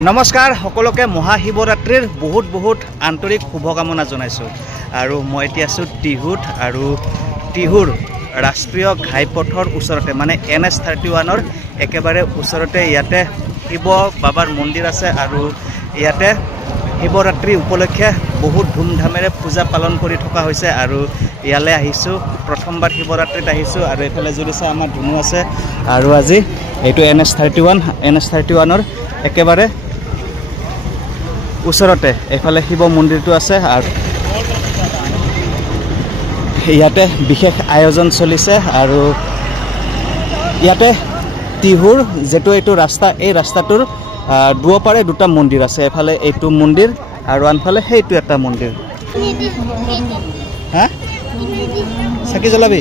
নমস্কাৰ সকলোকে মহাশিৱৰাত্ৰিৰ বহুত আন্তৰিক শুভকামনা জনাইছো আৰু মই এতিয়া আছো টিহুত আৰু টিহুৰ ৰাষ্ট্ৰীয় ঘাইপথৰ ওচৰতে মানে NH31 ৰ একেবাৰে ওচৰতে ইয়াতে শিৱ বাবাৰ মন্দিৰ আছে আৰু ইয়াতে শিৱৰাত্ৰি উপলক্ষে বহুত ধুমধামেৰে পূজা পালন কৰি থকা হৈছে আৰু ইয়ালে আহিছো প্ৰথমবাৰ শিৱৰাত্ৰিত আহিছো আৰু এফালে যদি চাই আমাৰ ধুনু আছে আৰু আজি এইটো NH31 ৰ একেবাৰে ওচৰতে এফালে শিৱ মন্দিৰটো আছে আৰু ইয়াতে বিশেষ আয়োজন চলিছে আৰু ইয়াতে টিহুৰ যেটো এইটো ৰাস্তা এই ৰাস্তাটোৰ দুপাৰে দুটা মন্দিৰ আছে এফালে এইটো মন্দিৰ আৰু আনফালে সেইটো এটা মন্দিৰ হা চাকি জ্বলাবি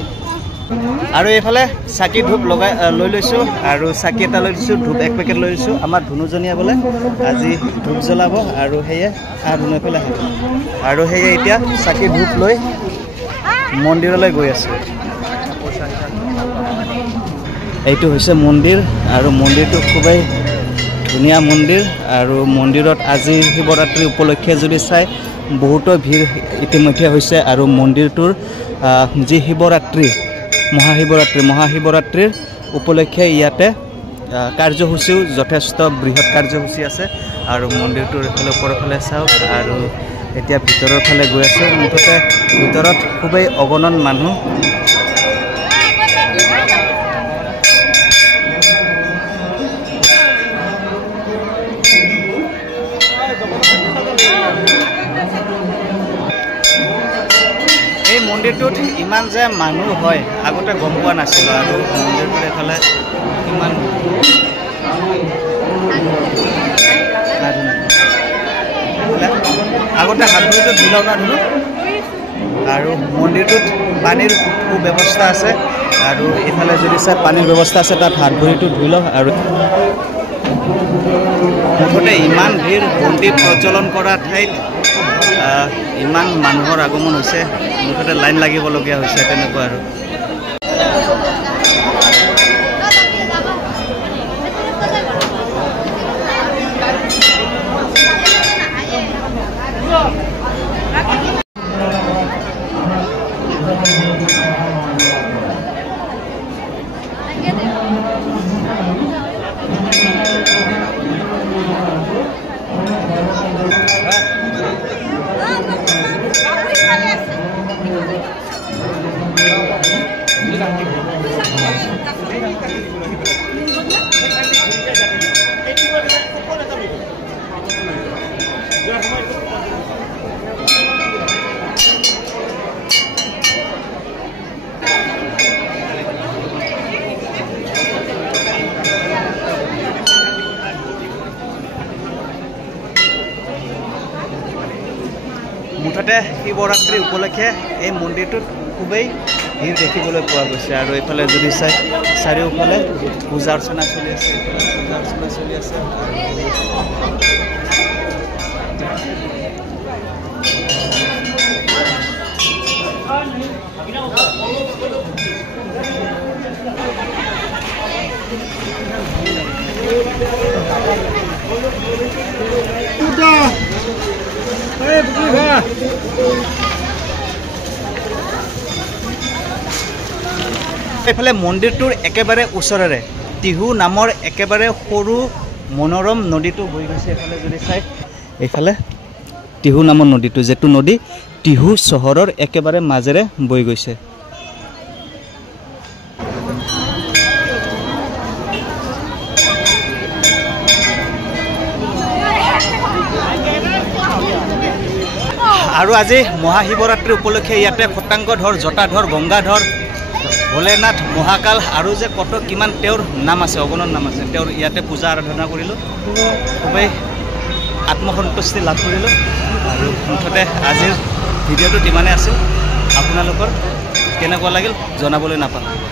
আৰু এফালে চাকি ধূপ লগাই লৈ লৈছো আৰু চাকি এটা লৈ লৈছো ধূপ এক পেকেট লৈ লৈছো আমাৰ ধুনুজনীয়া বলে আজি ধূপ জ্বলাব আৰু হেয়ে ধুনু এফালে আৰু হেয়ে এতিয়া চাকি ধূপ লৈ মন্দিৰলৈ গৈ আছে এইটো হৈছে মন্দিৰ আৰু মন্দিৰটো খুবেই ধুনীয়া মন্দিৰ আৰু মন্দিৰত আজি শিৱৰাত্ৰি উপলক্ষে যদি চাই বহুতো ভিৰ ইতিমধ্যে হৈছে আৰু মন্দিৰটোৰ যি শিৱৰাত্ৰি মহাশিৱৰাত্ৰিৰ উপলক্ষে ইয়াতে কাৰ্যসূচীও যথেষ্ট বৃহৎ কাৰ্যসূচী আছে আৰু মন্দিৰটোৰ এফালে ওপৰৰ ফালে চাওক আৰু এতিয়া ভিতৰৰ ফালে গৈ আছো মুঠতে ভিতৰত খুবেই অগণন মানুহ এই মন্দিৰটোত ইমান যে মানুহ হয় আগতে গম পোৱা নাছিলো আৰু মন্দিৰটোৰ এফালে ইমান আগতে হাত ভৰিটো ধুই লওঁ না ধুনো আৰু মন্দিৰটোত পানীৰ সুব্যৱস্থা আছে আৰু এইফালে যদি চাই পানীৰ ব্যৱস্থা আছে তাত হাত ভৰিটো ধুই লওঁ আৰু মুঠতে ইমান ভিৰ বন্তি প্ৰজ্বলন কৰা ঠাইত ইমান মানুহৰ আগমন হৈছে মুঠতে লাইন লাগিবলগীয়া হৈছে তেনেকুৱা আৰু মুঠতে শিৱৰাত্ৰি উপলক্ষে এই মন্দিৰটোত খুবেই ভিৰ দেখিবলৈ পোৱা গৈছে আৰু এইফালে যদি চাই চাৰিওফালে পূজা অৰ্চনা চলি আছে এইফালে মন্দিৰটোৰ একেবাৰে ওচৰৰে টিহু নামৰ একেবাৰে সৰু মনোৰম নদীটো বৈ গৈছে এফালে যদি চাই এইফালে টিহু নামৰ নদীটো যেটো নদী টিহু চহৰৰ একেবাৰে মাজেৰে বৈ গৈছে আৰু আজি মহাশিৱৰাত্ৰি উপলক্ষে ইয়াতে খটাংগধৰ জটাধৰ গংগাধৰ ভোলেনাথ মহাকাল আৰু যে কত কিমান তেওঁৰ নাম আছে অগণন নাম আছে তেওঁৰ ইয়াতে পূজা আৰাধনা কৰিলোঁ খুবেই আত্মসন্তুষ্টি লাভ কৰিলোঁ আৰু মুঠতে আজিৰ ভিডিঅ'টো ইমানেই আছিল আপোনালোকৰ কেনেকুৱা লাগিল জনাবলৈ নাপালোঁ